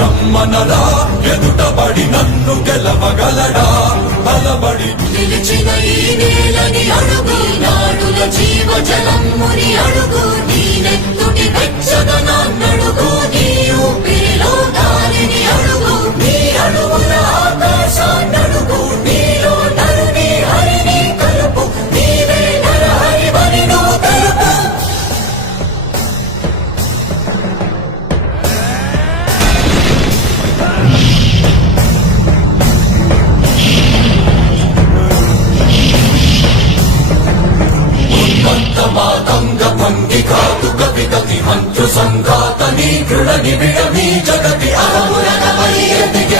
రమ్మనరా ఎదుటబడి నన్ను గెలవగలడా బలబడి నిలిచిన ఈ నేలని అడుగు నాడుల జీవజలమ్ముని అడుగు నీ నెత్తుటి వెచ్చదనాన్నడుగు నీ ఊపిరిలో గాలిని అడుగు నీ అడుగుల ఆకాశాన్నడుగు నీలో నరుని హరిని కలుపు నీవే నరహరివని నువ్వు తెలుపు మాతంగ భంగి కాదు కవిగతి మంత్రు సంఘాతని దృఢ నిబిడ మీ జగతి